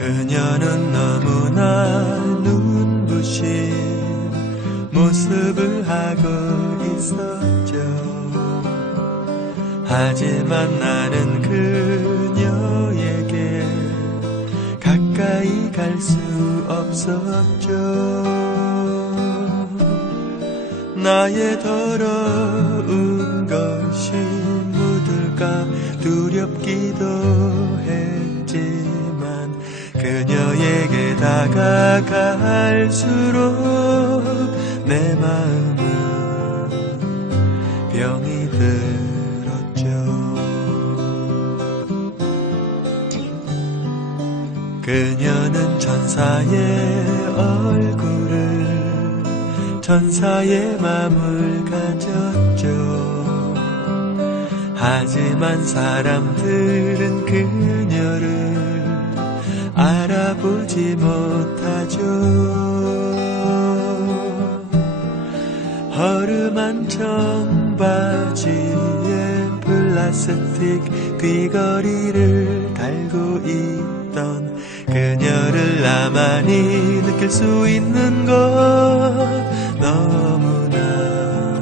그녀는 너무나 눈부신 모습을 하고 있었죠. 하지만 나는 그녀에게 가까이 갈 수 없었죠. 나의 더러운 것이 묻을까 두렵기도 그녀에게 다가갈수록 내 마음은 병이 들었죠. 그녀는 천사의 얼굴을 천사의 마음을 가졌죠. 하지만 사람들은 그녀를 알아보지 못하죠. 허름한 청바지에 플라스틱 귀걸이를 달고 있던 그녀를 나만이 느낄 수 있는 것 너무나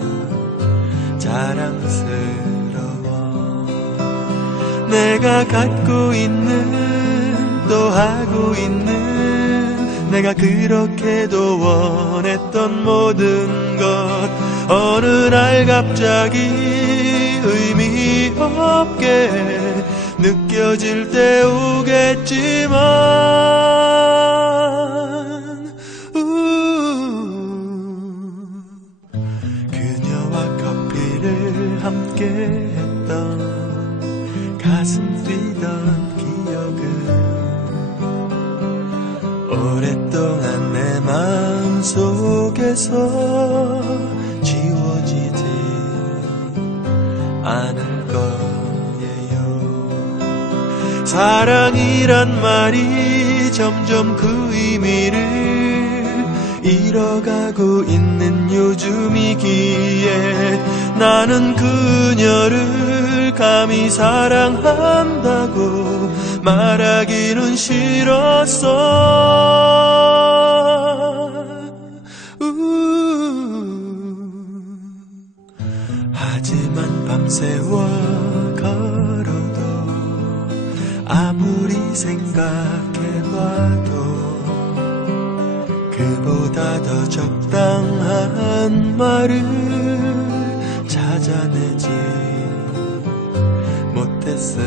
자랑스러워 내가 갖고 있는 또 하고 있는 내가 그렇게도 원했던 모든 것. 어느 날 갑자기 의미 없게 느껴질 때 오겠지만 우. 그녀와 커피를 함께 했던 가슴 뛰던 오랫동안 내 마음 속에서 지워지지 않을 거예요. 사랑이란 말이 점점 그 의미를 잃어가고 있는 요즘이기에 나는 그녀를 감히 사랑한다고 말하기는 싫었어. 우. 하지만 밤새워 걸어도 아무리 생각해봐도 그보다 더 적당한 말을 찾아내지 못했습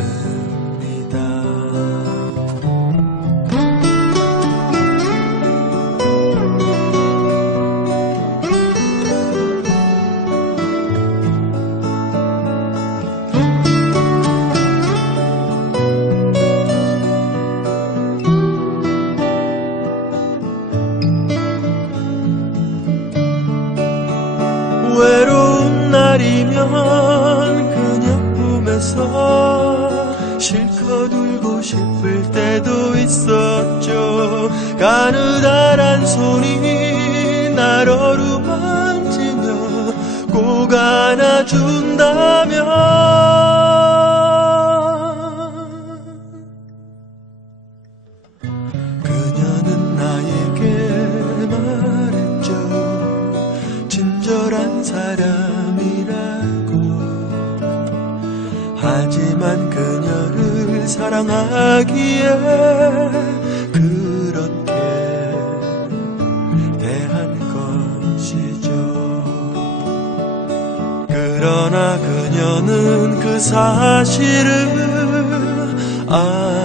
외로운 날이면 그녀 품에서 실컷 울고 싶을 때도 있었죠. 가느다란 손이 날 어루만지며 꼭 안아준다 하지만 그녀를 사랑하기에 그렇게 대한 것이죠. 그러나 그녀는 그 사실을 아